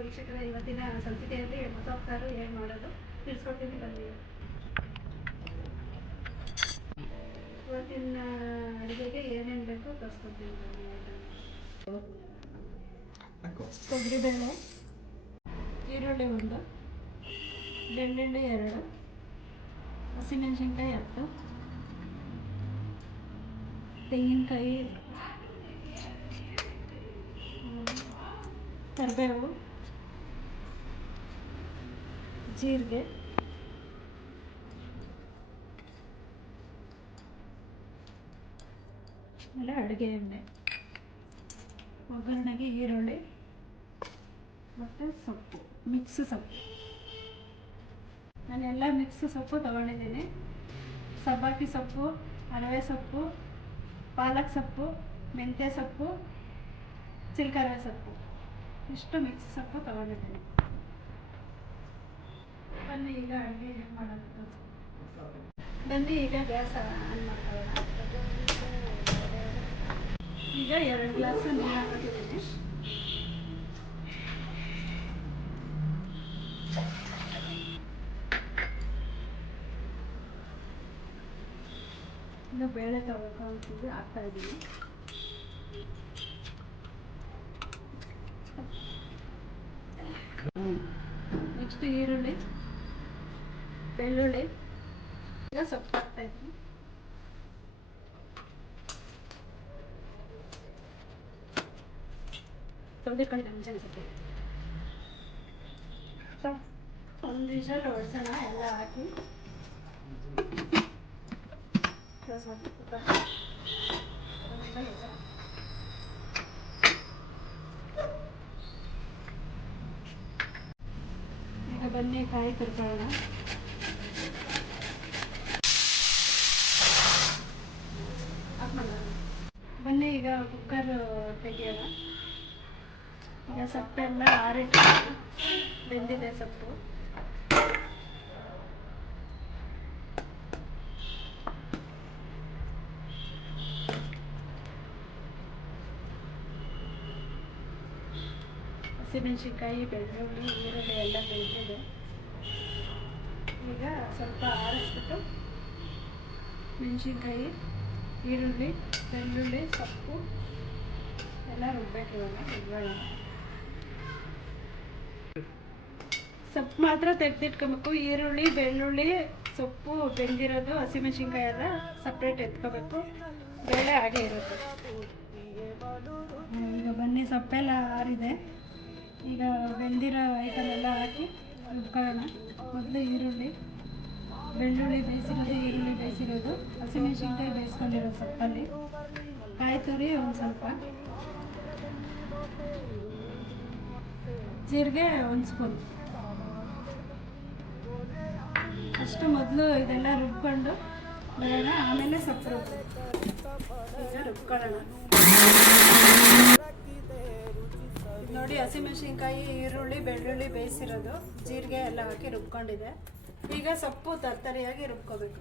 ವೀಕ್ಷಕರೇ, ಇವತ್ತಿನ ಸಂಚಿಕೆಯಲ್ಲಿ ಮಸಾಲೆ ಸಾರು ಹೇಗೆ ಮಾಡೋದು ತಿಳಿಸ್ಕೊಡ್ತೀನಿ ಬನ್ನಿ. ಇವತ್ತಿನ ಅಡುಗೆಗೆ ಏನೇನು ಬೇಕೋ ತರಿಸ್ಕೊಡ್ತೀನಿ ಬನ್ನಿ. ತೊಗರಿಬೇಳೆ, ಈರುಳ್ಳಿ 1, ಬೆಳ್ಳುಳ್ಳಿ 2, ಹಸಿಮೆಣಸಿನ್ಕಾಯಿ 10, ತೆಂಗಿನಕಾಯಿ, ಕರಿಬೇವು, ಜೀರಿಗೆ, ಆಮೇಲೆ ಅಡುಗೆ ಎಣ್ಣೆ, ಒಗ್ಗರಣೆಗೆ ಈರುಳ್ಳಿ ಮತ್ತು ಸೊಪ್ಪು, ಮಿಕ್ಸ್ ಸೊಪ್ಪು. ನಾನೆಲ್ಲ ಮಿಕ್ಸ್ ಸೊಪ್ಪು ತೊಗೊಂಡಿದ್ದೀನಿ. ಸಬ್ಬಾಕಿ ಸೊಪ್ಪು, ಅರವೆ ಸೊಪ್ಪು, ಪಾಲಕ್ ಸೊಪ್ಪು, ಮೆಂತ್ಯ ಸೊಪ್ಪು, ಚಿಲ್ಕರವೆ ಸೊಪ್ಪು, ಇಷ್ಟು ಮಿಕ್ಸ್ ಸೊಪ್ಪು ತೊಗೊಂಡಿದ್ದೀನಿ. ಬನ್ನಿ ಈಗ ಅಡುಗೆ ಹೇಗೆ ಮಾಡೋದು. ಬನ್ನಿ ಈಗ ಗ್ಯಾಸ್ ಆನ್ ಮಾಡ್ಕೊಳ್ಳೋಣ. ಈಗ 2 ಗ್ಲಾಸ್ ನೀರು ಹಾಕಿದ್ದೀನಿ. ಈಗ ಬೇಳೆ ತಗೊಳ್ಕೊಂಡು ಹಾಕ್ತಾ ಇದ್ದೀನಿ. ನೆಕ್ಸ್ಟ್ ಈರುಳ್ಳಿ, ಬೆಳ್ಳುಳ್ಳಿ, ಈಗ ಸೊಪ್ಪು ಹಾಕ್ತಾ ಇದ್ದೀನಿ. ತೊಳೆದಿಟ್ಕೊಂಡಿದ್ದೆ ಮುಂಚೆ ಸೊಪ್ಪು ಒಂದು ವಿಷಲ್ ಹೊಡ್ಸೋಣ. ಎಲ್ಲ ಹಾಕಿ ಈಗ ಬನ್ನಿ ಕಾಯಿ ತುರ್ಕೊಳ್ಳೋಣ. ಬನ್ನಿ ಈಗ ಕುಕ್ಕರ್ ತೆಗಿಯೋಣ. ಈಗ ಸೊಪ್ಪೆಲ್ಲ ಆರಿಟ್ಟು ಬೆಂದಿದೆ ಸೊಪ್ಪು. ಹಸಿಮೆಣಸಿನ್ಕಾಯಿ, ಬೆಳ್ಳುಳ್ಳಿ, ಈರುಳ್ಳಿ ಎಲ್ಲ ಬೆಂದಿದೆ. ಈಗ ಸ್ವಲ್ಪ ಆರಿಸ್ಬಿಟ್ಟು ಮೆಣಸಿನ್ಕಾಯಿ, ಈರುಳ್ಳಿ, ಬೆಳ್ಳುಳ್ಳಿ, ಸೊಪ್ಪು ಎಲ್ಲ ರುಬ್ಬೇಕು. ಇವಾಗ ಸೊಪ್ಪು ಮಾತ್ರ ತೆಗೆದಿಟ್ಕೊಬೇಕು. ಈರುಳ್ಳಿ, ಬೆಳ್ಳುಳ್ಳಿ, ಸೊಪ್ಪು ಬೆಂದಿರೋದು, ಹಸಿಮೆಣಸಿನ್ಕಾಯಿ ಎಲ್ಲ ಸಪ್ರೇಟ್ ಎತ್ಕೋಬೇಕು. ಬೇಳೆ ಹಾಗೆ ಇರುತ್ತೆ. ಈಗ ಬನ್ನಿ ಸೊಪ್ಪೆಲ್ಲ ಆರಿದೆ. ಈಗ ಬೆಂದಿರೋ ಐಟಮ್ ಎಲ್ಲ ಹಾಕಿ ರುಬ್ಕೊಳ್ಳೋಣ. ಮೊದಲು ಈರುಳ್ಳಿ, ಬೆಳ್ಳುಳ್ಳಿ ಬೇಯಿಸಿರೋದು, ಹಸಿಮೆಣಸಿನ್ಕಾಯಿ ಬೇಯಿಸ್ಕೊಂಡಿರೋ ಸೊಪ್ಪಲ್ಲಿ, ಕಾಯಿ ತುರಿ ಒಂದು ಸ್ವಲ್ಪ, ಜೀರಿಗೆ 1 ಸ್ಪೂನ್ ಅಷ್ಟು. ಮೊದಲು ಇದೆಲ್ಲ ರುಬ್ಕೊಂಡು ಬರೋಣ, ಆಮೇಲೆ ಸೊಪ್ಪು ಈಗ ರುಬ್ಕೊಳ್ಳೋಣ. ನೋಡಿ, ಹಸಿಮೆಣಸಿನ್ಕಾಯಿ, ಈರುಳ್ಳಿ, ಬೆಳ್ಳುಳ್ಳಿ ಬೇಯಿಸಿರೋದು, ಜೀರಿಗೆ ಎಲ್ಲ ಹಾಕಿ ರುಬ್ಕೊಂಡಿದೆ. ಈಗ ಸೊಪ್ಪು ತರ್ತರಿಯಾಗಿ ರುಬ್ಕೋಬೇಕು.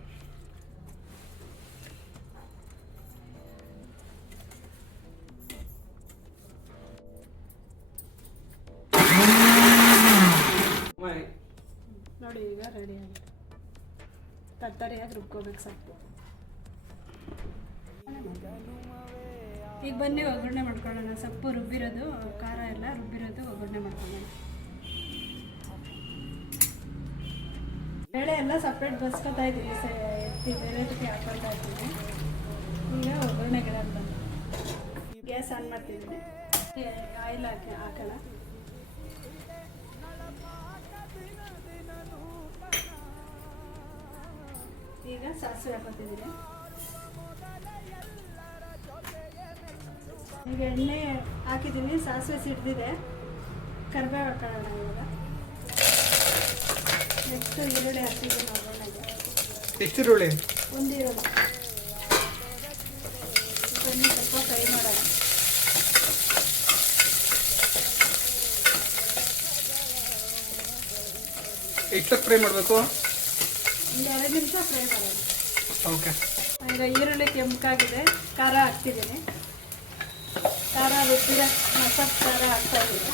ನೋಡಿ ಈಗ ರೆಡಿ ಆಗಿದೆ. ತರ್ತರಿಯಾಗಿ ರುಬ್ಕೋಬೇಕು ಸೊಪ್ಪು. ಈಗ ಬನ್ನಿ ಒಗ್ಗರಣೆ ಮಾಡ್ಕೊಳ್ಳೋಣ. ಸೊಪ್ಪು ರುಬ್ಬಿರೋದು, ಖಾರ ಎಲ್ಲ ರುಬ್ಬಿರೋದು ಒಗ್ಗರಣೆ ಮಾಡ್ಕೊಳ್ಳೋಣ. ಬೇಳೆ ಎಲ್ಲ ಸಪ್ರೇಟ್ ಬಸ್ಕೊತಾ ಇದ್ದೀನಿ. ಎತ್ತಿ ಬೇರೆ ಜೊತೆ ಹಾಕೊಳ್ತಾ ಇದ್ದೀನಿ. ಈಗ ಒಗ್ಗರಣೆಗೆ ಬಂದು ಗ್ಯಾಸ್ ಆನ್ ಮಾಡ್ತಿದ್ದೀನಿ. ಆಯಿಲ್ ಹಾಕೋಣ. ಈಗ ಸಾಸಿವೆ ಹಾಕೋತಿದ್ದೀನಿ. ಈಗ ಎಣ್ಣೆ ಹಾಕಿದ್ದೀನಿ, ಸಾಸಿವೆ ಸಿಡ್ದಿದೆ. ಕರಿಬೇವು ಹಾಕೋಣ. ಇವಾಗ ನೆಕ್ಸ್ಟ್ ಈರುಳ್ಳಿ ಹಾಕ್ತಿದ್ದೀನಿ. ಒಗ್ಗರಣೆಗೆ ಎಷ್ಟು ಈರುಳ್ಳಿ? 1 ಈರುಳ್ಳಿ. ಬನ್ನಿ ಸ್ವಲ್ಪ ಫ್ರೈ ಮಾಡೋಣ. ಎಷ್ಟಕ್ಕೆ ಫ್ರೈ ಮಾಡಬೇಕು? ಒಂದು 2 ನಿಮಿಷ ಫ್ರೈ ಮಾಡೋಣ. ಓಕೆ. ಈಗ ಈರುಳ್ಳಿ ಕೆಂಪಾಗಿದೆ. ಖಾರ ಹಾಕ್ತಿದ್ದೀನಿ. ಖಾರ ರುಬ್ಬಿರೋ ಮಸಾಲೆ ಖಾರ ಹಾಕ್ತಾ ಇದ್ದೀನಿ.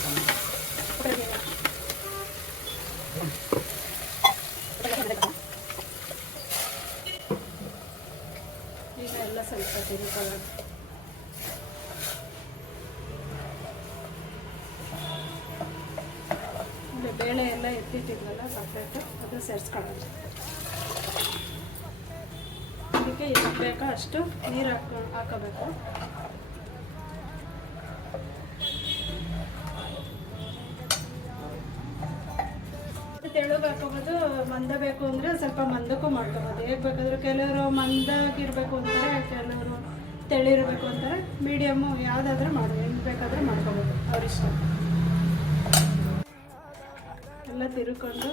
ಬೇಳೆ ಎಲ್ಲ ಎತ್ತಿಟ್ಟಿದ್ವಲ್ಲ ಸಪ್ರೇಟು ಅದು ಸೇರಿಸ್ಕೊಳ್ಳೋಣ. ಅದಕ್ಕೆ ಎಷ್ಟು ಬೇಕೋ ಅಷ್ಟು ನೀರು ಹಾಕೋಬೇಕು. ತೆಳುಗೆ ಹಾಕೋಬೋದು, ಮಂದ ಬೇಕು ಅಂದರೆ ಸ್ವಲ್ಪ ಮಂದಕ್ಕೂ ಮಾಡ್ಕೋಬೋದು. ಹೇಗೆ ಬೇಕಾದರೂ ಕೆಲವರು ಮಂದಾಗಿರಬೇಕು ಅಂತಾರೆ, ಕೆಲವರು ತೆಳಿರಬೇಕು ಅಂತಾರೆ. ಮೀಡಿಯಮ್ಮು ಯಾವುದಾದ್ರೂ ಮಾಡಿ ಹೆಂಗೆ ಬೇಕಾದರೂ ಮಾಡ್ಕೋಬೋದು ಅವ್ರಿಷ್ಟ. ಎಲ್ಲ ತಿರ್ಕೊಂಡು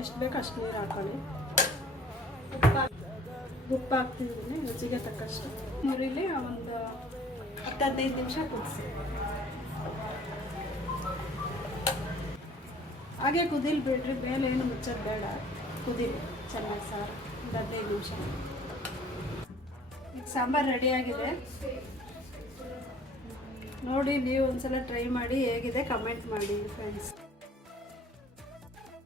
ಎಷ್ಟು ಬೇಕು ಅಷ್ಟು ನೀರು ಹಾಕೊಳ್ಳಿ. ಉಪ್ಪು ಹಾಕ್ತಿದ್ದೀನಿ ರುಚಿಗೆ ತಕ್ಕಷ್ಟು. ನೀರಲ್ಲಿ ಒಂದು 10-15 ನಿಮಿಷ ಕುದಿಸಿ. ಹಾಗೆ ಕುದಿಲಿ ಬಿಡ್ರಿ, ಮೇಲೆ ಏನು ಮುಚ್ಚೋದು ಬೇಡ, ಕುದಿಲಿ ಚೆನ್ನಾಗಿ ಸಾರು ಒಂದು 15 ನಿಮಿಷ. ಈಗ ಸಾಂಬಾರು ರೆಡಿಯಾಗಿದೆ ನೋಡಿ. ನೀವು ಒಂದ್ಸಲ ಟ್ರೈ ಮಾಡಿ, ಹೇಗಿದೆ ಕಮೆಂಟ್ ಮಾಡಿ ಫ್ರೆಂಡ್ಸ್.